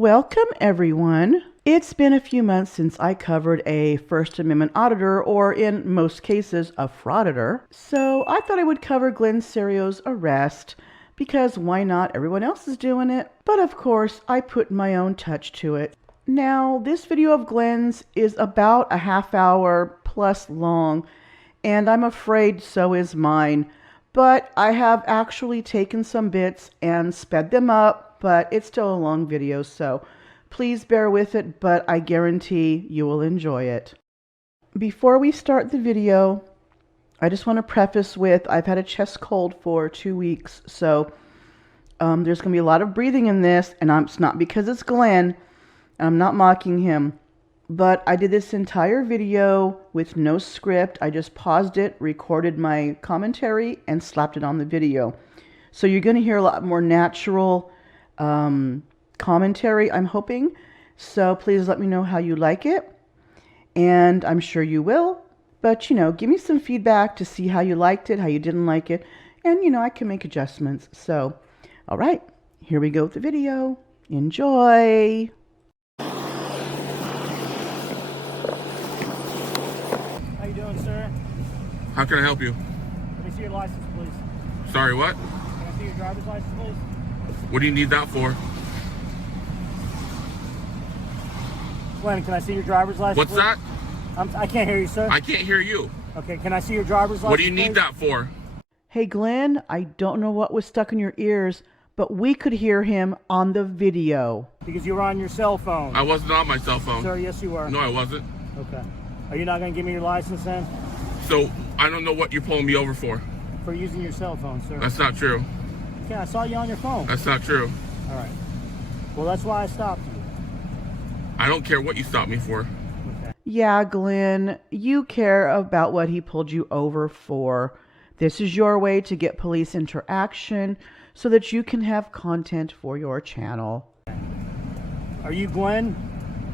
Welcome, everyone. It's been a few months since I covered a First Amendment auditor, or in most cases, a frauditor. So I thought I would cover Glenn Cerio's arrest, because why not? Everyone else is doing it. But of course, I put my own touch to it. Now, this video of Glenn's is about a half hour plus long, and I'm afraid so is mine. But I have actually taken some bits and sped them up, but it's still a long video, so please bear with it, but I guarantee you will enjoy it. Before we start the video, I just want to preface with I've had a chest cold for 2 weeks, so there's going to be a lot of breathing in this, and it's not because it's Glenn. I'm not mocking him. But I did this entire video with no script. I just paused it, recorded my commentary, and slapped it on the video. So you're going to hear a lot more natural commentary, I'm hoping. So please let me know how you like it. And I'm sure you will. But, give me some feedback to see how you liked it, how you didn't like it. And, I can make adjustments. So, all right, here we go with the video. Enjoy. Sir. How can I help you? Let me see your license, please. Sorry, what? Can I see your driver's license, please? What do you need that for? Glenn, can I see your driver's license, What's please? that? I can't hear you, sir. I can't hear you. Okay, can I see your driver's license, What do you need please? that for? Hey, Glenn, I don't know what was stuck in your ears, but we could hear him on the video. Because you were on your cell phone. I wasn't on my cell phone. Sir, yes, you were. No, I wasn't. Okay. Are you not going to give me your license then? So, I don't know what you're pulling me over for. For using your cell phone, sir. That's not true. Okay, I saw you on your phone. That's not true. All right. Well, that's why I stopped you. I don't care what you stopped me for. Okay. Yeah, Glenn, you care about what he pulled you over for. This is your way to get police interaction so that you can have content for your channel. Are you Glenn?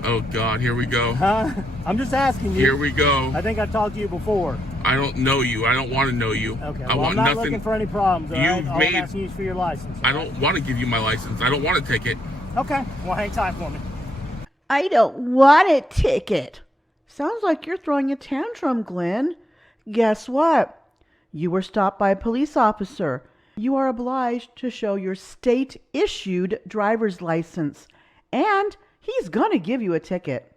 Oh, God, here we go. Huh? I'm just asking you. Here we go. I think I've talked to you before. I don't know you. I don't want to know you. Okay, I well, want I'm not nothing. looking for any problems, all right? You've All made- I'm asking you is for your license. I don't want to give you my license. I don't want a ticket. Okay, well, hang tight for me. I don't want a ticket. Sounds like you're throwing a tantrum, Glenn. Guess what? You were stopped by a police officer. You are obliged to show your state-issued driver's license, and he's gonna give you a ticket.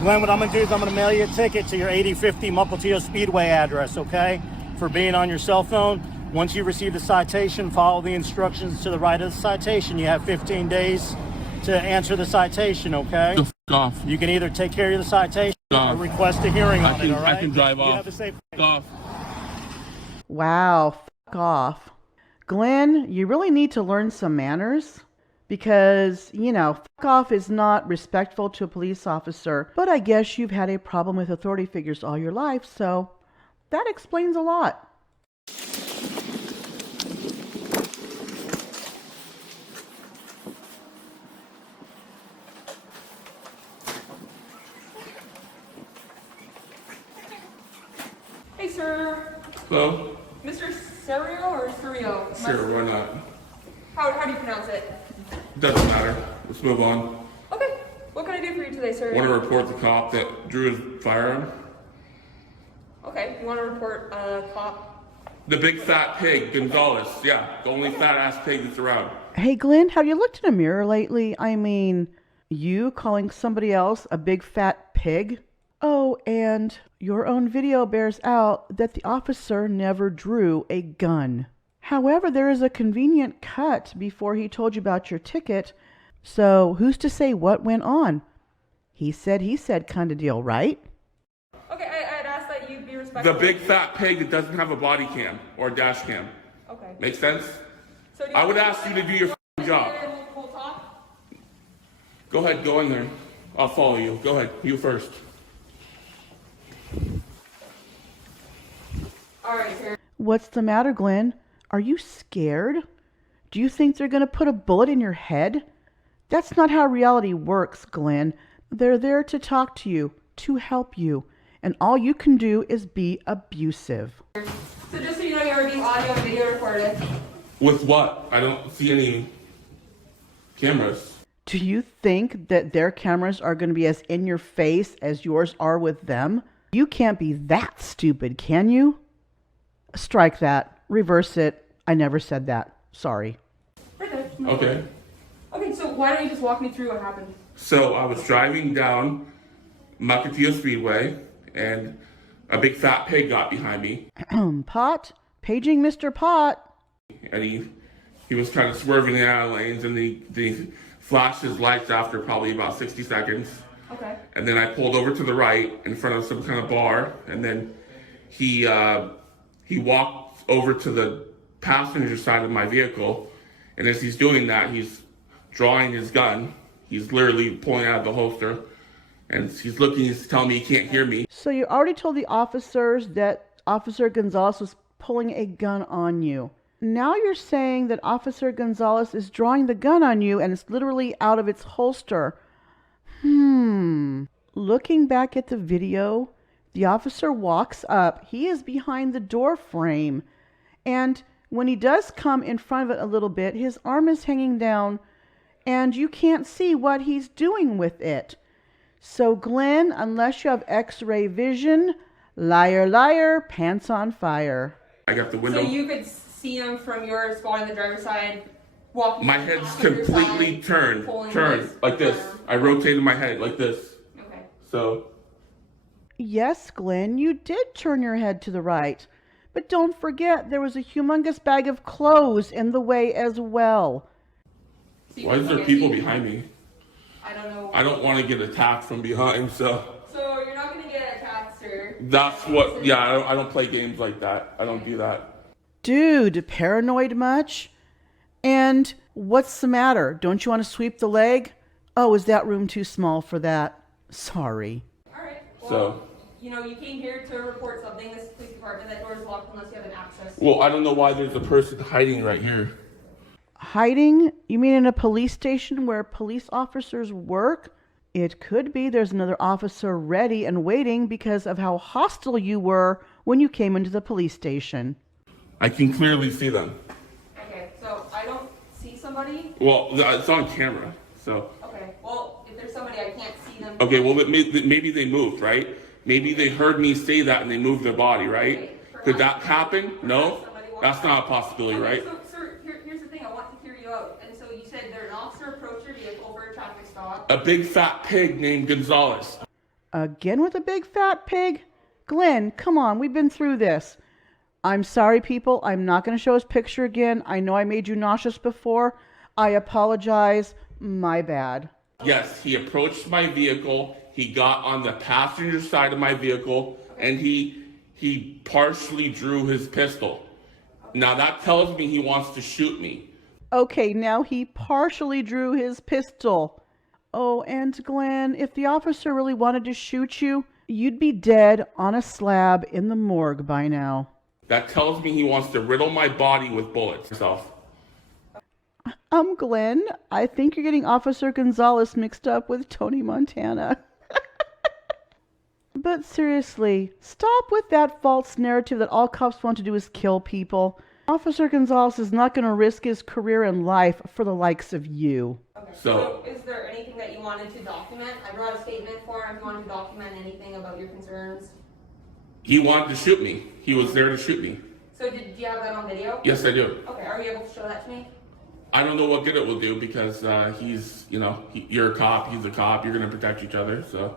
Glenn, what I'm going to do is I'm going to mail you a ticket to your 8050 Mukilteo Speedway address, okay? For being on your cell phone. Once you receive the citation, follow the instructions to the right of the citation. You have 15 days to answer the citation, okay? Go f*** off. You can either take care of the citation or request a hearing on it, all right? I can drive You off. have a safe F*** off. Wow, fuck off. Glenn, you really need to learn some manners. Because, fuck off is not respectful to a police officer. But I guess you've had a problem with authority figures all your life, so that explains a lot. Hey, sir. Hello? Mr. Cerio or Cerio? Sure, why not? How do you pronounce it? Doesn't matter. Let's move on. Okay. What can I do for you today, sir? Want to report the cop that drew his firearm? Okay. You want to report cop? The big fat pig, Gonzalez. Yeah, the only fat ass pig that's around. Hey, Glenn, have you looked in a mirror lately? I mean, you calling somebody else a big fat pig? Oh, and your own video bears out that the officer never drew a gun. However, there is a convenient cut before he told you about your ticket, so who's to say what went on? He said kind of deal, right? Okay, I'd ask that you be respectful. The big fat pig that doesn't have a body cam or a dash cam. Okay. Make sense? So do you I want would to- ask you to do your f***ing job. We'll talk. Go ahead, go in there. I'll follow you. Go ahead, you first. All right, sir. What's the matter, Glenn? Are you scared? Do you think they're going to put a bullet in your head? That's not how reality works, Glenn. They're there to talk to you, to help you, and all you can do is be abusive. So just so you know, you're are being audio and video recorded. With what? I don't see any cameras. Do you think that their cameras are going to be as in your face as yours are with them? You can't be that stupid, can you? Strike that. Reverse it. I never said that. Sorry. Right there. Okay. Okay, so why don't you just walk me through what happened? So I was driving down Mukilteo Speedway, and a big fat pig got behind me. Pot? Paging Mr. Pot. And he was kind of swerving out of lanes, and he flashed his lights after probably about 60 seconds. Okay. And then I pulled over to the right in front of some kind of bar, and then he walked over to the passenger side of my vehicle, and as he's doing that, he's drawing his gun. He's literally pulling out of the holster, and he's looking, he's telling me he can't hear me. So you already told the officers that Officer Gonzalez was pulling a gun on you. Now you're saying that Officer Gonzalez is drawing the gun on you and it's literally out of its holster. Looking back at the video, the officer walks up. He is behind the door frame. And when he does come in front of it a little bit, his arm is hanging down and you can't see what he's doing with it. So Glenn, unless you have x-ray vision, liar, liar, pants on fire. I got the window. So you could see him from your spot on the driver's side, walking. My head's completely turned like this. I rotated my head like this. Okay. So. Yes, Glenn, you did turn your head to the right. But don't forget, there was a humongous bag of clothes in the way as well. So Why is there people behind me? I don't know. I don't want to get attacked from behind, so. So you're not going to get attacked, sir. That's what, yeah, I don't play games like that. I don't do that. Dude, paranoid much? And what's the matter? Don't you want to sweep the leg? Oh, is that room too small for that? Sorry. All right. Well, So. You know, you came here to report something. This is the police department. That door is locked unless you have an access. Well, I don't know why there's a person hiding right here. Hiding? You mean in a police station where police officers work? It could be there's another officer ready and waiting because of how hostile you were when you came into the police station. I can clearly see them. Okay, so I don't see somebody. Well, it's on camera, so. Okay, well, if there's somebody, I can't see them. Okay, well, maybe they moved, right? Maybe they heard me say that and they moved their body, right? Okay, Could that happen? No? That's not a possibility, right? So, sir, here's the thing. I want to hear you out. And so you said there's an officer approached your vehicle for a traffic stop. A big fat pig named Gonzalez. Again with a big fat pig? Glenn, come on, we've been through this. I'm sorry, people. I'm not going to show his picture again. I know I made you nauseous before. I apologize. My bad. Yes, he approached my vehicle. He got on the passenger side of my vehicle, and he partially drew his pistol. Now that tells me he wants to shoot me. Okay, now he partially drew his pistol. Oh, and Glenn, if the officer really wanted to shoot you, you'd be dead on a slab in the morgue by now. That tells me he wants to riddle my body with bullets. Glenn, I think you're getting Officer Gonzalez mixed up with Tony Montana. But seriously, stop with that false narrative that all cops want to do is kill people. Officer Gonzalez is not going to risk his career and life for the likes of you. Okay. So, is there anything that you wanted to document? I wrote a statement for him. If you wanted to document anything about your concerns. he wanted to shoot me. He was there to shoot me. So do you have that on video? Yes, I do. Okay, are you able to show that to me? I don't know what good it will do because you're a cop, he's a cop, you're going to protect each other. So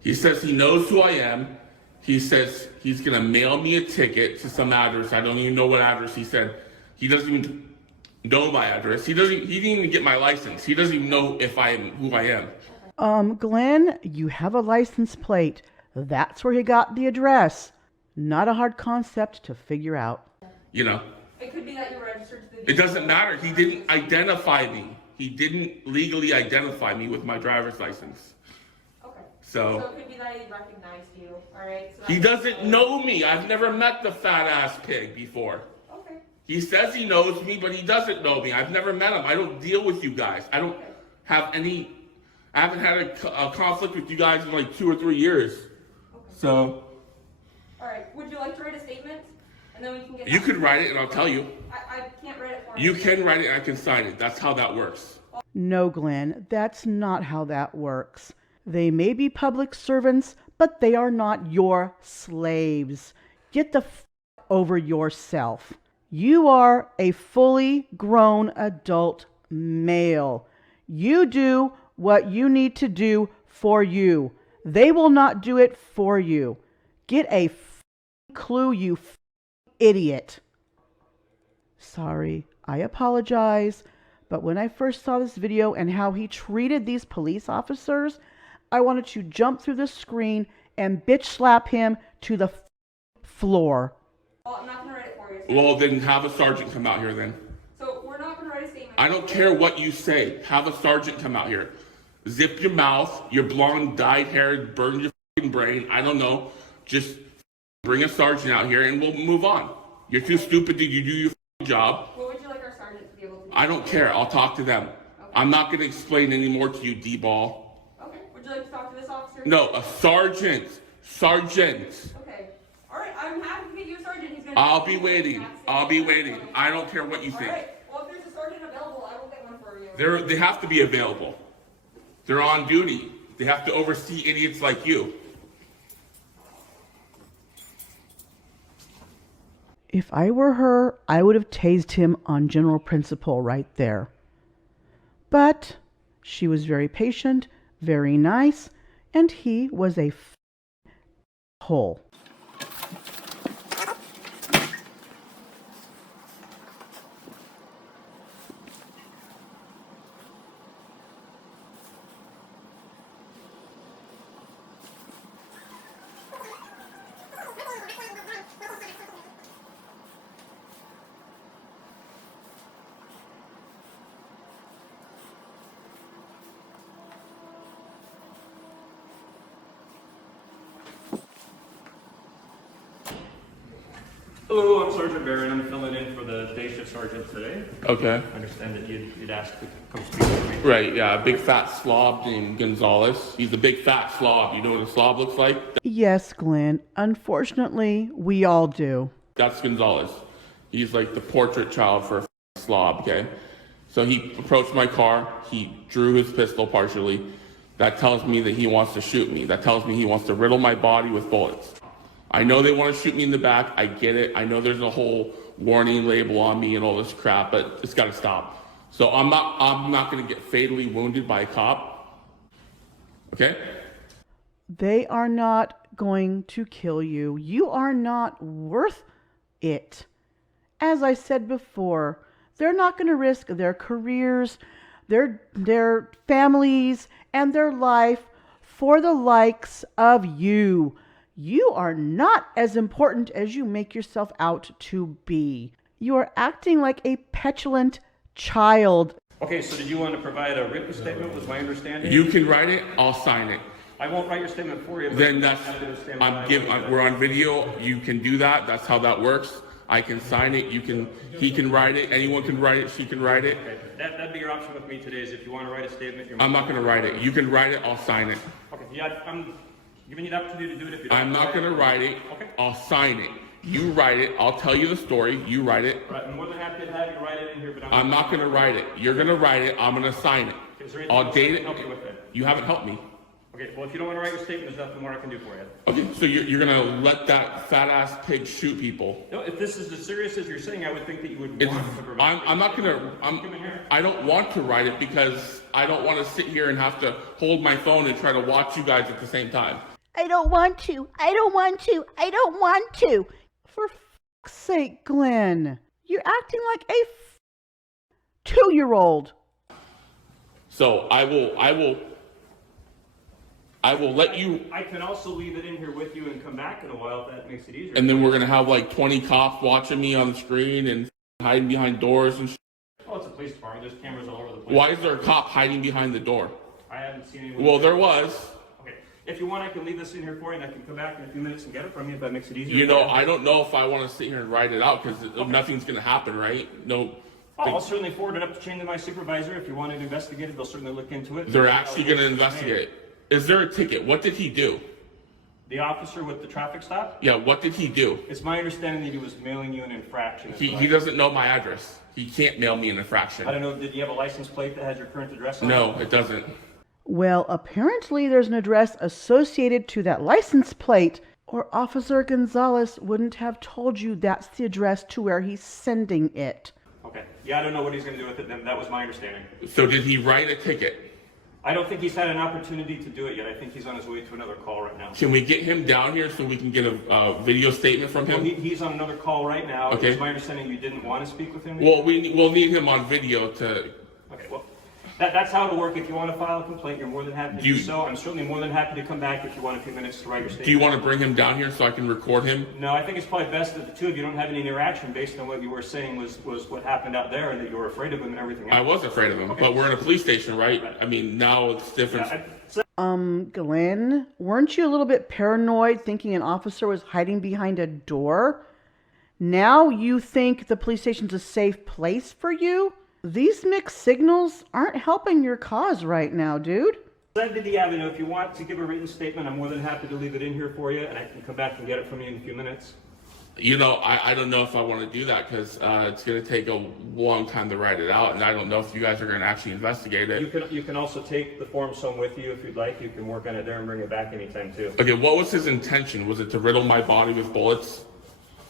he says he knows who I am. He says he's going to mail me a ticket to some address. I don't even know what address he said. He doesn't even know my address. He didn't even get my license. He doesn't even know if I am who I am. Glenn, you have a license plate. That's where he got the address. Not a hard concept to figure out. You know. It could be that you're registered to the It doesn't matter. He didn't identify me. He didn't legally identify me with my driver's license. Okay. So it could be that he recognized you, alright? So he doesn't know me. I've never met the fat ass pig before. Okay. He says he knows me, but he doesn't know me. I've never met him. I don't deal with you guys. I haven't had a conflict with you guys in like 2 or 3 years. Okay. So. Alright, would you like to write a statement? And then we can get. You could write it and I'll tell you. I can't write it for You can write it and I can sign it. That's how that works. No, Glenn, that's not how that works. They may be public servants, but they are not your slaves. Get the over yourself. You are a fully grown adult male. You do what you need to do for you. They will not do it for you. Get a clue, you idiot. Sorry, I apologize, but when I first saw this video and how he treated these police officers, I wanted to jump through the screen and bitch slap him to the floor. Well, I'm not going to write it for you. Well, then have a sergeant come out here then. So we're not going to write a statement. I don't care what you say. Have a sergeant come out here. Zip your mouth, your blonde, dyed hair, burn your fucking brain. I don't know. Just bring a sergeant out here and we'll move on. You're too stupid to do your job. What would you like our sergeant to be able to do? I don't care. I'll talk to them. Okay. I'm not going to explain any more to you, D-ball. Okay. Would you like to talk to this officer? No, a sergeant. Sergeant. Okay. All right. I'm happy to get you a sergeant. He's gonna. I'll be waiting. I'll be waiting. I don't care what you think. All right. Well, if there's a sergeant available, I will get one for you. They have to be available. They're on duty. They have to oversee idiots like you. If I were her, I would have tased him on general principle right there. But she was very patient, very nice, and he was a hole. Hello, I'm Sergeant Barron. I'm filling in for the day shift sergeant today. Okay. I understand that you'd asked to come speak with me. Right, yeah, a big fat slob named Gonzalez. He's a big fat slob. You know what a slob looks like? Yes, Glenn. Unfortunately, we all do. That's Gonzalez. He's like the portrait child for a slob, okay? So he approached my car. He drew his pistol partially. That tells me that he wants to shoot me. That tells me he wants to riddle my body with bullets. I know they want to shoot me in the back. I get it. I know there's a whole warning label on me and all this crap, but it's got to stop. So I'm not going to get fatally wounded by a cop. Okay? They are not going to kill you. You are not worth it. As I said before, they're not going to risk their careers, their families, and their life for the likes of you. You are not as important as you make yourself out to be. You are acting like a petulant child. Okay, so did you want to provide a written statement, was my understanding? You can write it. I'll sign it. I won't write your statement for you. Then we're on video. You can do that. That's how that works. I can sign it. He can write it. Anyone can write it. She can write it. Okay, that'd be your option with me today, is if you want to write a statement. I'm not going to write it. You can write it. I'll sign it. Okay, yeah, I'm giving you the opportunity to do it if you don't. I'm not going to write it. Okay. I'll sign it. You write it. I'll tell you the story. You write it. Right, I'm more than happy to have you write it in here, but I'm not going to write it. You're going to write it. I'm going to sign it. Is there anything I'll else date I it. can help you with it? You haven't helped me. Okay, well, if you don't want to write your statement, there's nothing more I can do for you. Okay, so you're going to let that fat ass pig shoot people. No, if this is as serious as you're saying, I would think that you would It's, want to provide. I'm not going Come in here. I don't want to write it because I don't want to sit here and have to hold my phone and try to watch you guys at the same time. I don't want to. I don't want to. I don't want to. For fuck's sake, Glenn. You're acting like a 2-year-old. So I will let you, I can also leave it in here with you and come back in a while if that makes it easier. and then we're going to have like 20 cops watching me on the screen and hiding behind doors and Oh, it's a police department. There's cameras all over the place. Why is there a cop hiding behind the door? I haven't seen anyone. Well, there was. Okay. If you want, I can leave this in here for you, and I can come back in a few minutes and get it from you if that makes it easier. You know, I don't know if I want to sit here and write it out because nothing's going to happen, right? No. Oh, I'll certainly forward it up the chain to my supervisor. If you want to investigate it, they'll certainly look into it. They're actually going to investigate. Is there a ticket? What did he do? The officer with the traffic stop? Yeah, what did he do? It's my understanding that he was mailing you an infraction. He doesn't know my address. He can't mail me an infraction. I don't know, did you have a license plate that has your current address on it? No, it doesn't. Well, apparently there's an address associated to that license plate, or Officer Gonzalez wouldn't have told you that's the address to where he's sending it. Okay. Yeah, I don't know what he's going to do with it then. That was my understanding. So did he write a ticket? I don't think he's had an opportunity to do it yet. I think he's on his way to another call right now. Can we get him down here so we can get a video statement from Well, him? he's on another call right now. Okay. It's my understanding you didn't want to speak with him? Well, we'll need him on video to... Okay, well, that's how it'll work. If you want to file a complaint, you're more than happy to do so. I'm certainly more than happy to come back if you want a few minutes to write your statement. Do you want to bring him down here so I can record him? No, I think it's probably best that the two of you don't have any interaction based on what you were saying was what happened out there and that you were afraid of him and everything else. I was afraid of him, but we're in a police station, right? I mean, now it's different. Glenn, weren't you a little bit paranoid thinking an officer was hiding behind a door? Now you think the police station's a safe place for you? These mixed signals aren't helping your cause right now, dude. Send to the avenue. If you want to give a written statement, I'm more than happy to leave it in here for you, and I can come back and get it from you in a few minutes. You know, I don't know if I want to do that because it's going to take a long time to write it out, and I don't know if you guys are going to actually investigate it. You can also take the forms home with you if you'd like. You can work on it there and bring it back anytime too. Okay, what was his intention? Was it to riddle my body with bullets?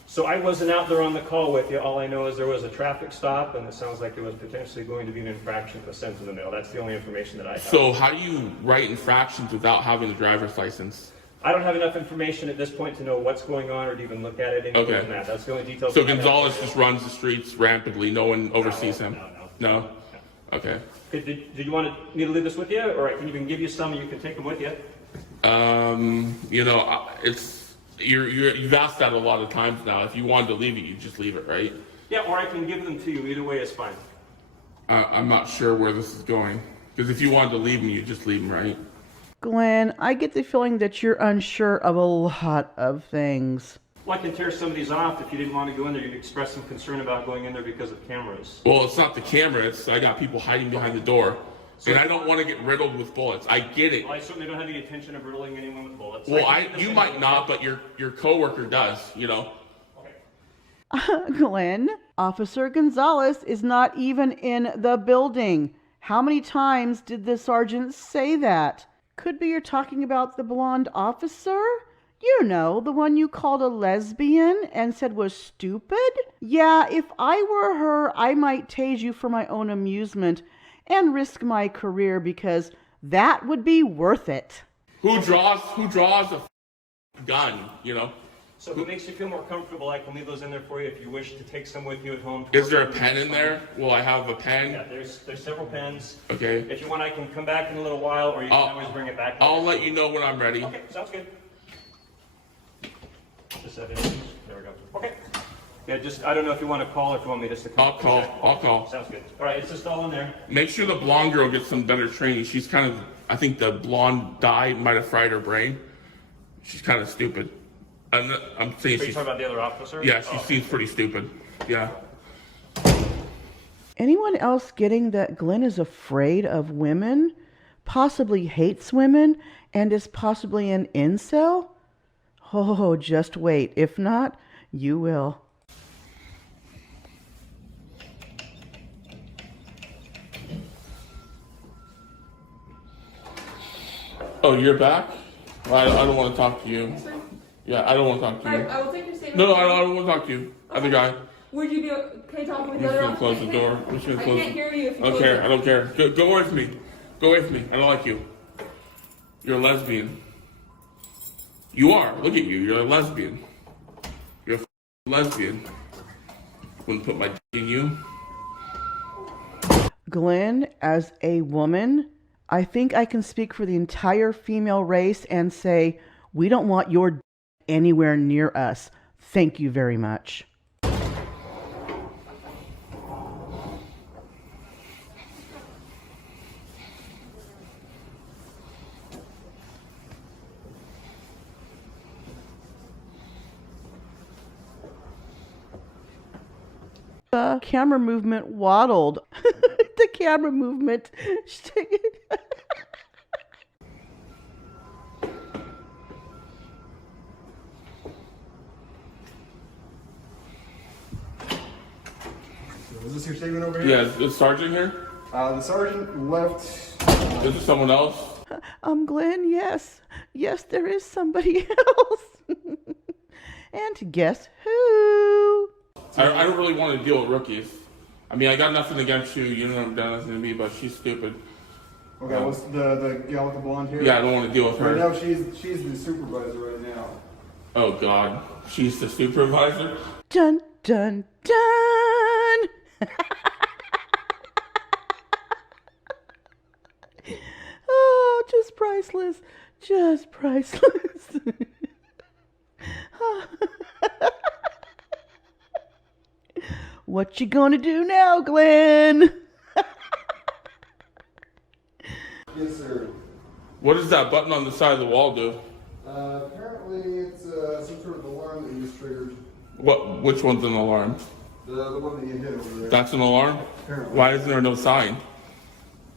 So I wasn't out there on the call with you. All I know is there was a traffic stop, and it sounds like there was potentially going to be an infraction that was sent to the mail. That's the only information that I have. So how do you write infractions without having a driver's license? I don't have enough information at this point to know what's going on or to even look at it any more than that. That's the only details. So Gonzalez just runs the streets rampantly. No one oversees him? No? Okay. Did you want me to leave this with you, or I can even give you some and you can take them with you? You know, you've asked that a lot of times now. If you wanted to leave it, you just leave it, right? Yeah, or I can give them to you. Either way is fine. I'm not sure where this is going. Because if you wanted to leave them, you just leave them, right? Glenn, I get the feeling that you're unsure of a lot of things. Well, I can tear some of these off. If you didn't want to go in there, you expressed some concern about going in there because of cameras. Well, it's not the camera. It's I got people hiding behind the door. And I don't want to get riddled with bullets. I get it. Well, I certainly don't have any intention of riddling anyone with bullets. Well, you might not, but your coworker does, you know. Okay. Glenn, Officer Gonzalez is not even in the building. How many times did the sergeant say that? Could be you're talking about the blonde officer? You know, the one you called a lesbian and said was stupid? Yeah, if I were her, I might tase you for my own amusement and risk my career because that would be worth it. Who draws a gun, you know? So if it makes you feel more comfortable, I can leave those in there for you if you wish to take some with you at home. Is there a pen in there? Will I have a pen? Yeah, there's several pens. Okay. If you want, I can come back in a little while, or you can always bring it back. I'll let you know when I'm ready. Okay, sounds good. Just that in. There we go. Okay. Yeah, I don't know if you want to call or if you want me just to come. I'll call. Sounds good. All right, it's just all in there. Make sure the blonde girl gets some better training. She's kind of, I think the blonde dye might have fried her brain. She's kind of stupid. I'm saying Are you she's, talking about the other officer? yeah, she seems pretty stupid. Yeah. Anyone else getting that Glenn is afraid of women, possibly hates women, and is possibly an incel? Oh, just wait. If not, you will. Oh, you're back? Well, I don't want to talk to you. Yeah, I don't want to talk to you. I will take your statement. No, I don't want to talk to you. Other guy. Would you be okay talking with I'm the just other gonna close the officer? door. I'm just gonna I close. can't hear you if you I don't close care. it. I don't care. Go away from me. Go away from me. I don't like you. You're a lesbian. You are. Look at you. You're a lesbian. You're a lesbian. Wouldn't put my dick in you. Glenn, as a woman, I think I can speak for the entire female race and say, we don't want your d- anywhere near us. Thank you very much. The camera movement waddled. The camera movement. Is this your statement over here? Yeah, is Sergeant here? The sergeant left. Is it someone else? Glenn, yes. Yes, there is somebody else. And guess who? I don't really want to deal with rookies. I mean, I got nothing against you. You never done nothing to me, but she's stupid. Okay, what's the gal with the blonde hair? Yeah, I don't want to deal with her. Right now, she's the supervisor right now. Oh, God. She's the supervisor? Dun, dun, dun. Oh, just priceless. Just priceless. What you gonna do now, Glenn? Yes, sir. What does that button on the side of the wall do? Apparently, it's some sort of alarm that you just triggered. Which one's an alarm? The one that you hit over there. That's an alarm? Apparently. Why isn't there no sign?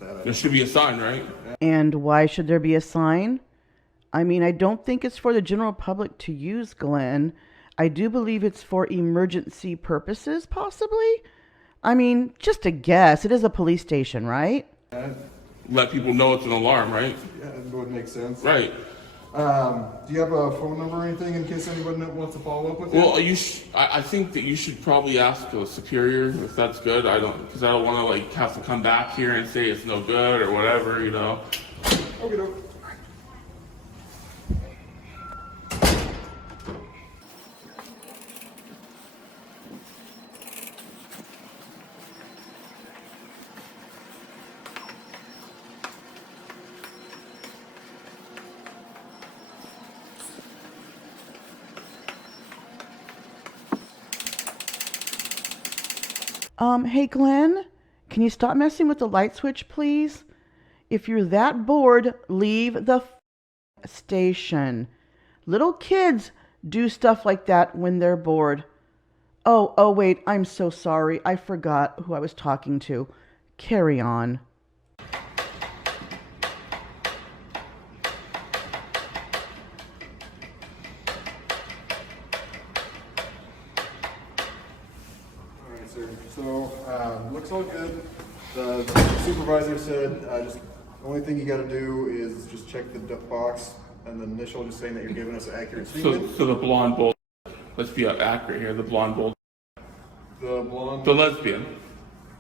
There should be a sign, right? And why should there be a sign? I mean, I don't think it's for the general public to use, Glenn. I do believe it's for emergency purposes, possibly. I mean, just a guess. It is a police station, right? Let people know it's an alarm, right? Yeah, that would make sense. Right. Do you have a phone number or anything in case anybody wants to follow up with you? Well, I think that you should probably ask a superior if that's good. Because I don't want to like have to come back here and say it's no good or whatever, you know. Okay, doke. Hey Glenn, can you stop messing with the light switch, please? If you're that bored, leave the station. Little kids do stuff like that when they're bored. Oh, wait, I'm so sorry. I forgot who I was talking to. Carry on. Alright, sir. So, looks all good. The supervisor said just the only thing you got to do is just check the box and the initial, just saying that you're giving us an accurate statement. So the blonde bull. Let's be accurate here. The blonde bull. The blonde. The lesbian.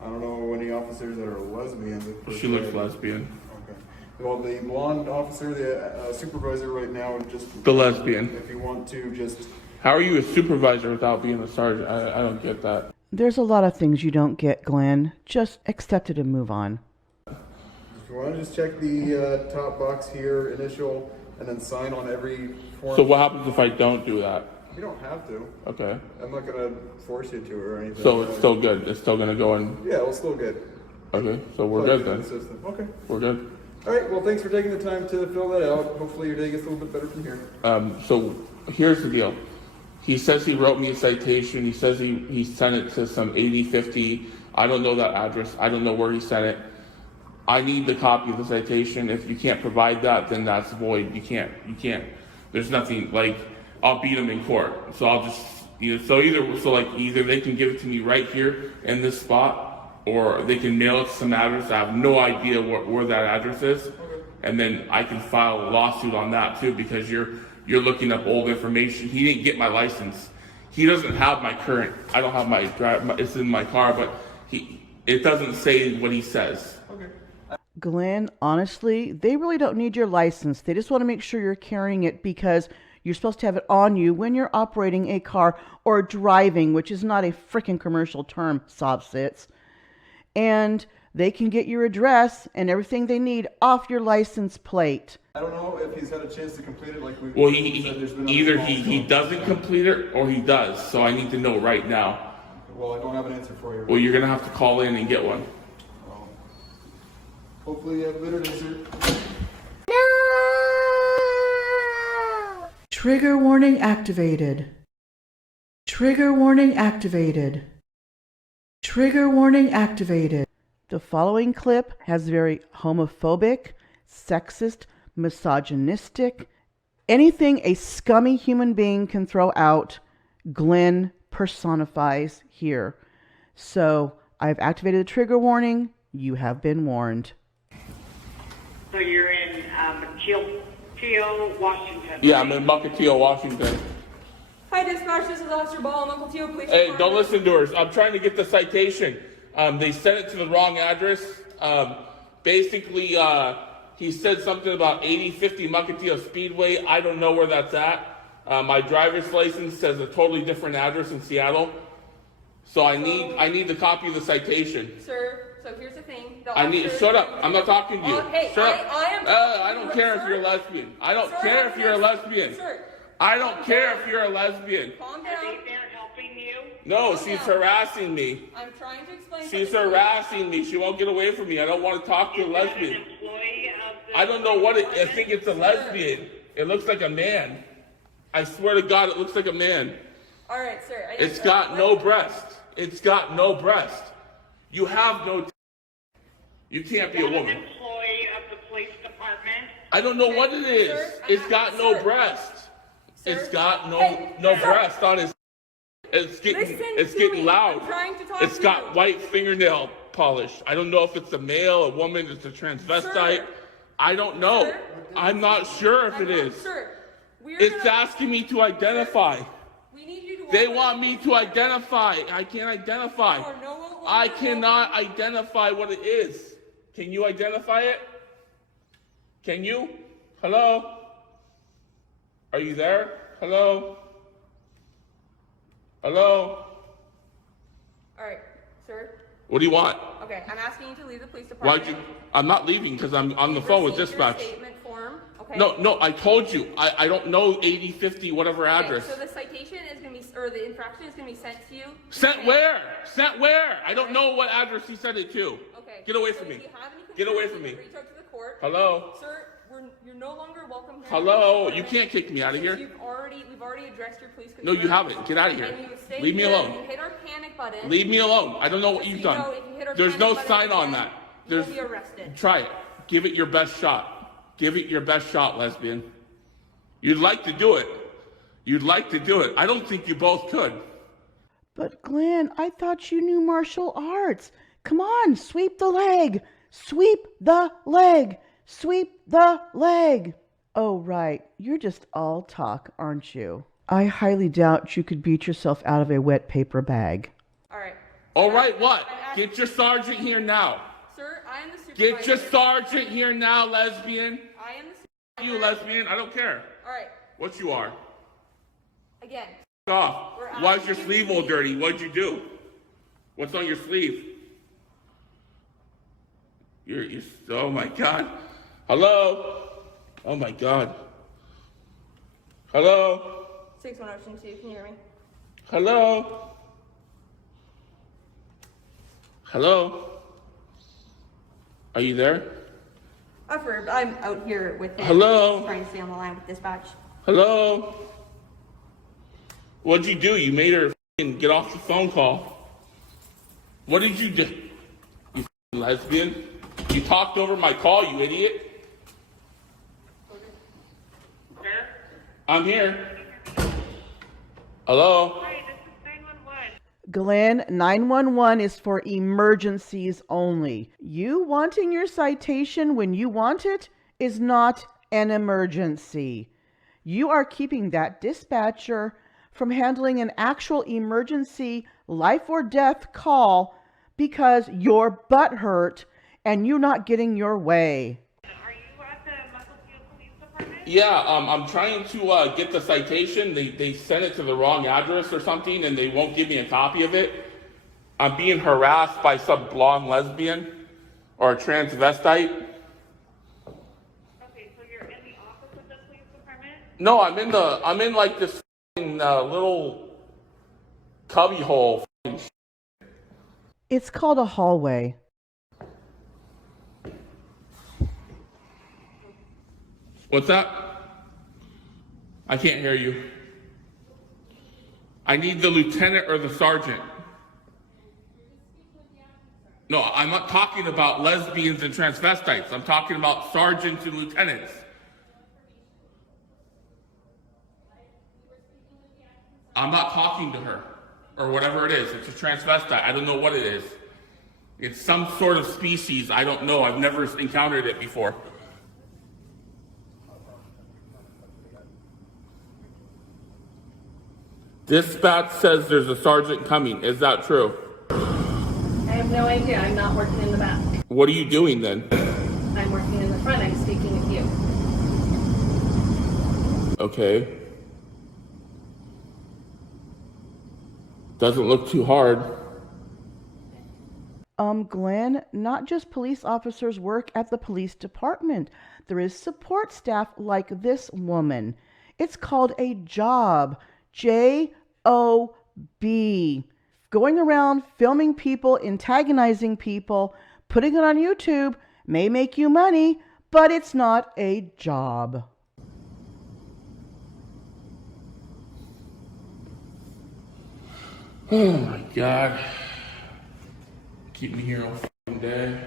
I don't know any officers that are lesbians. She looks lesbian. Okay. Well, the blonde officer, the supervisor right now, just The lesbian. if you want to just. How are you a supervisor without being a sergeant? I don't get that. There's a lot of things you don't get, Glenn. Just accept it and move on. If you want to just check the top box here, initial, and then sign on every form. So what happens if I don't do that? You don't have to. Okay. I'm not gonna force you to or anything. So it's still good. It's still gonna go in. Yeah, we'll still good. Okay. So we're Plug good it in then. the system. Okay. We're good. All right. Well, thanks for taking the time to fill that out. Hopefully your day gets a little bit better from here. So here's the deal. He says he wrote me a citation. He says he sent it to some 8050. I don't know that address. I don't know where he sent it. I need the copy of the citation. If you can't provide that, then that's void. You can't. There's nothing like I'll beat him in court. So I'll just either they can give it to me right here in this spot, or they can mail it to some address. I have no idea where that address is, and then I can file a lawsuit on that too because you're looking up old information. He didn't get my license. He doesn't have my current. I don't have my drive. It's in my car, but it doesn't say what he says. Glenn, honestly, they really don't need your license. They just want to make sure you're carrying it because you're supposed to have it on you when you're operating a car or driving, which is not a freaking commercial term, sobsits. And they can get your address and everything they need off your license plate. I don't know if he's had a chance to complete it like we. Well, either he doesn't complete it or he does. So I need to know right now. Well, I don't have an answer for you. Well, you're gonna have to call in and get one. Hopefully you have a better day, sir. Trigger warning activated. Trigger warning activated. Trigger warning activated. The following clip has very homophobic, sexist, misogynistic, anything a scummy human being can throw out, Glenn personifies here. So I've activated the trigger warning. You have been warned. So you're in Teal, Washington. Yeah, I'm in Mukilteo, Washington. Hi, dispatch. This is Officer Ball, Mukilteo Police Hey, Department. don't listen to her. I'm trying to get the citation. They sent it to the wrong address. Basically, he said something about 8050 Mukilteo Speedway. I don't know where that's at. My driver's license says a totally different address in Seattle. So I need the copy of the citation. Sir, so here's the thing. Shut up. I'm not talking to you. Hey, Shut up. I am I don't care if you're a lesbian. I don't care if you're a lesbian. Sir. I don't care if you're a lesbian. Calm Are down. they there helping you? No, she's harassing me. I'm trying to explain She's something to you. harassing me. She won't get away from me. I don't want to talk to a Is that lesbian. an employee of the I don't know what it, I department? think it's a lesbian. It looks like a man. I swear to God, it looks like a man. All right, sir. It's got no breast. It's got no breast. You have no. You can't be a Is that woman. an employee of the police department? I don't know what it is. Sir, It's got no sir. breast. Sir. It's got no Hey, no sir. breast on his. It's getting Listen to me. loud. I'm trying to talk It's to got you. white fingernail polish. I don't know if it's a male, a woman, it's a transvestite. Sir. I don't know. Sir. I'm not sure if it is. Sir, we're It's gonna, asking me to identify. we need you to They walk want me to identify. I can't identify. Or no one will I walk cannot identify what it is. Can you identify it? Can you? Hello? Are you there? Hello? Hello? All right, sir. What do you want? Okay, I'm asking you to leave the police Why'd department. you? I'm not leaving because I'm on the phone with Receive your dispatch. statement form, okay? No, I told you. I don't know 8050 whatever Okay, address. so the citation is going to be, or the infraction is going to be sent to you. Sent Okay. where? Sent where? I don't know what address he sent it to. Okay. Get away so from if me. you have any Get away concerns, from you me. can Reach out to the court. Hello? Sir, you're no longer welcome here. Hello? You can't kick me out of here. We've already addressed your police No, concerns. you haven't. Get out of here. And you stay Leave me here, alone. You hit our panic button. Leave me alone. I don't know what Just so you've you done. know, if you hit our There's panic no button sign on again, that. you will There's be arrested. Try it. Give it your best shot. Give it your best shot, lesbian. You'd like to do it. You'd like to do it. I don't think you both could. But Glenn, I thought you knew martial arts. Come on, sweep the leg. Sweep the leg. Sweep the leg. Oh, right. You're just all talk, aren't you? I highly doubt you could beat yourself out of a wet paper bag. All right. All right, what? Get your sergeant here now. Sir, I am the supervisor. Get your sergeant here now, lesbian. I am the supervisor. You lesbian, I don't care All right. what you are. Again. F off. Why's your sleeve all dirty? What'd you do? What's on your sleeve? You're, oh my God. Hello? Oh my God. Hello? 61 Ocean 2, can you hear me? Hello? Hello? Are you there? I'm out here with him. Hello? Trying to stay on the line with dispatch. Hello? What'd you do? You made her f***ing get off the phone call. What did you do? You f***ing lesbian. You talked over my call, you idiot. Sir? I'm here. Hello? Hi, this is 911. Glenn, 911 is for emergencies only. You wanting your citation when you want it is not an emergency. You are keeping that dispatcher from handling an actual emergency life or death call because your butt hurt and you're not getting your way. Are you at the Mukilteo Police Department? Yeah, I'm trying to get the citation. They sent it to the wrong address or something, and they won't give me a copy of it. I'm being harassed by some blonde lesbian or a transvestite. Okay, so you're in the office of the police department? No, I'm in like this f***ing, little cubby hole. It's called a hallway. What's that? I can't hear you. I need the lieutenant or the sergeant. No, I'm not talking about lesbians and transvestites. I'm talking about sergeants and lieutenants. I'm not talking to her or whatever it is. It's a transvestite. I don't know what it is. It's some sort of species. I don't know. I've never encountered it before. Dispatch says there's a sergeant coming. Is that true? I have no idea. I'm not working in the back. What are you doing then? I'm working in the front. I'm speaking with you. Okay. Doesn't look too hard. Glenn, not just police officers work at the police department. There is support staff like this woman. It's called a job. Job. Going around filming people, antagonizing people, putting it on YouTube may make you money, but it's not a job. Oh my God. Keep me here all fucking day.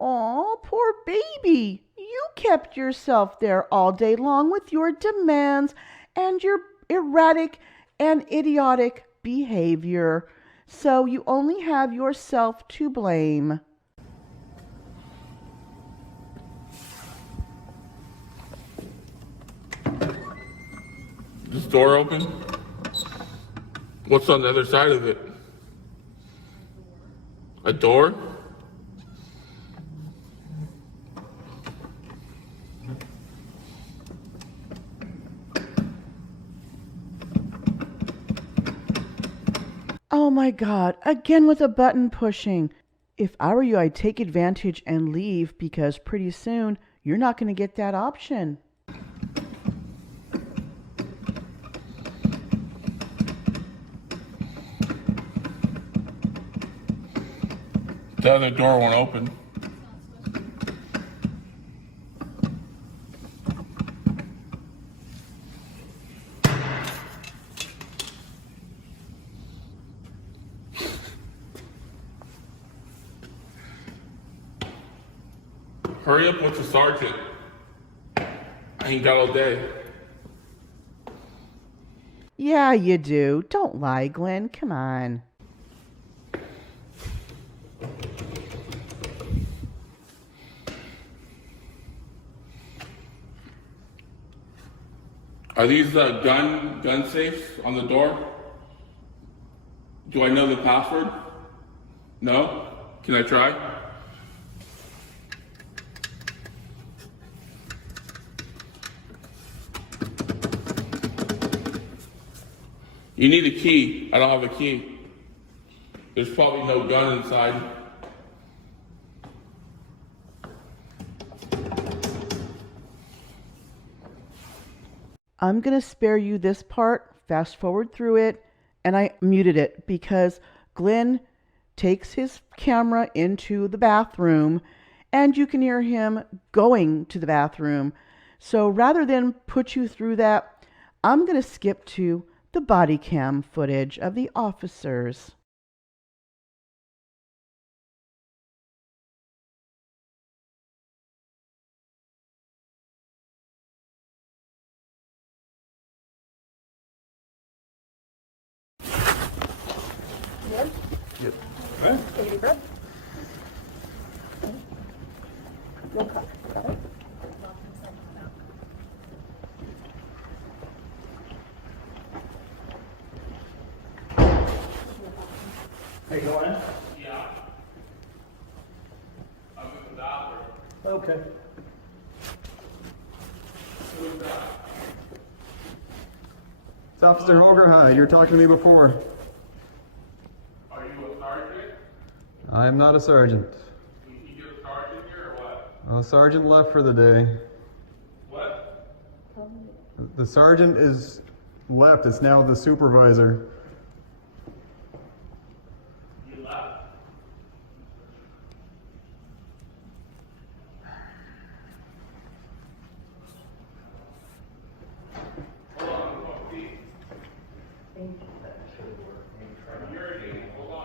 Aw, poor baby. You kept yourself there all day long with your demands and your erratic and idiotic behavior. So you only have yourself to blame. This door open? What's on the other side of it? A door? Oh my God, again with a button pushing. If I were you, I'd take advantage and leave because pretty soon you're not going to get that option. The other door won't open. Hurry up with the sergeant. I ain't got all day. Yeah, you do. Don't lie, Glenn. Come on. Are these gun safes on the door? Do I know the password? No? Can I try? You need a key. I don't have a key. There's probably no gun inside. I'm going to spare you this part, fast forward through it, and I muted it because Glenn takes his camera into the bathroom and you can hear him going to the bathroom. So rather than put you through that, I'm going to skip to the body cam footage of the officers. Hey, go in. Yeah. I'm in the bathroom. Okay. Who's that? It's Officer Holgerhide. You were talking to me before. Are you a sergeant? I'm not a sergeant. You get a sergeant here or what? A sergeant left for the day. What? The sergeant is left. It's now the supervisor. You left? Hold on, I'm going to pee. I'm urinating. Hold on.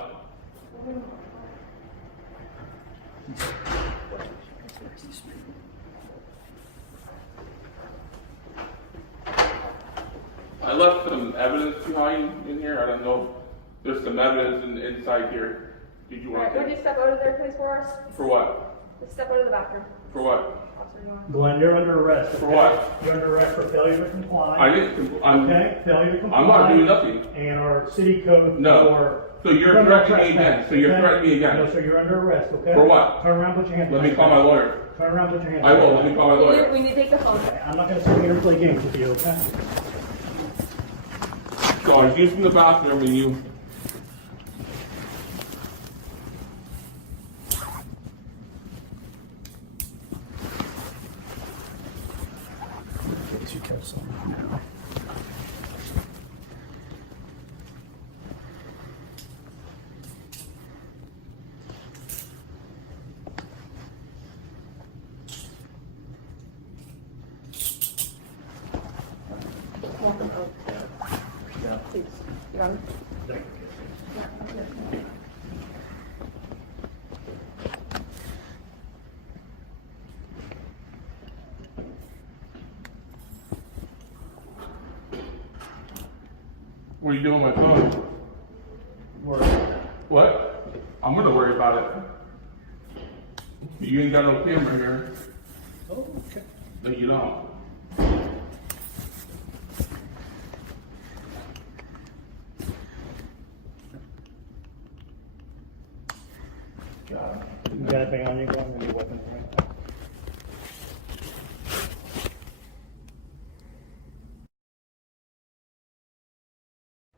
I left some evidence behind in here. I don't know. There's some evidence inside here. Did you Alright, want would you to? step out of there, please, for us? For what? Just step out of the bathroom. For what? Officer, you want- Glenn, you're under arrest. For okay? what? You're under arrest for failure to comply. I didn't. I'm. Okay, failure to comply. I'm not doing nothing. And our city code No. for... So you're criminal threatening me trespass, again. So you're okay? threatening me again. No, sir, you're under arrest, okay? For what? Turn around, put your hands Let me behind call your my back. lawyer. Turn around, put your hands I will. behind Let your me back. call my lawyer. We need to take the phone. I'm not gonna sit here and play games with you, okay? So I was using the bathroom and you. Please. You got it? What are you doing with my phone? Worry. What? I'm gonna worry about it. You ain't got no camera here. Oh, okay. No, you don't. You got anything on you, Glenn? Any weapons or anything?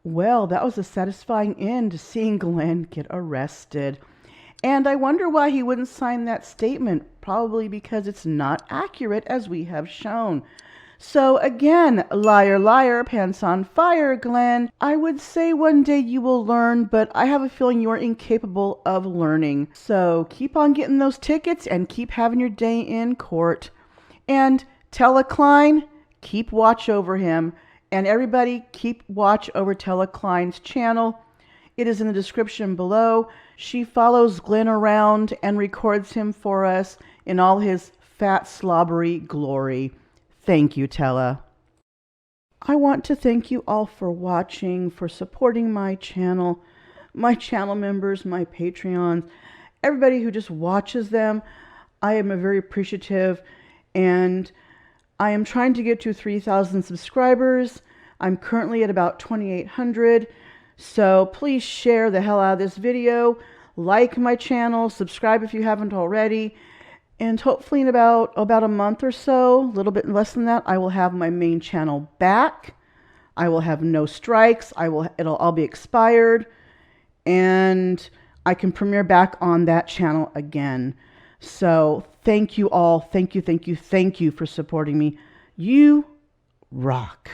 Well, that was a satisfying end to seeing Glenn get arrested. And I wonder why he wouldn't sign that statement, probably because it's not accurate as we have shown. So again, liar, liar, pants on fire, Glenn. I would say one day you will learn, but I have a feeling you are incapable of learning. So keep on getting those tickets and keep having your day in court. And Tella Cline, keep watch over him. And everybody, keep watch over Tella Cline's channel. It is in the description below. She follows Glenn around and records him for us in all his fat, slobbery glory. Thank you, Tella. I want to thank you all for watching, for supporting my channel members, my Patreons, everybody who just watches them. I am very appreciative, and I am trying to get to 3,000 subscribers. I'm currently at about 2,800. So please share the hell out of this video, like my channel, subscribe if you haven't already, and hopefully in about a month or so, a little bit less than that, I will have my main channel back. I will have no strikes. It'll all be expired, and I can premiere back on that channel again. So thank you all. Thank you for supporting me. You rock.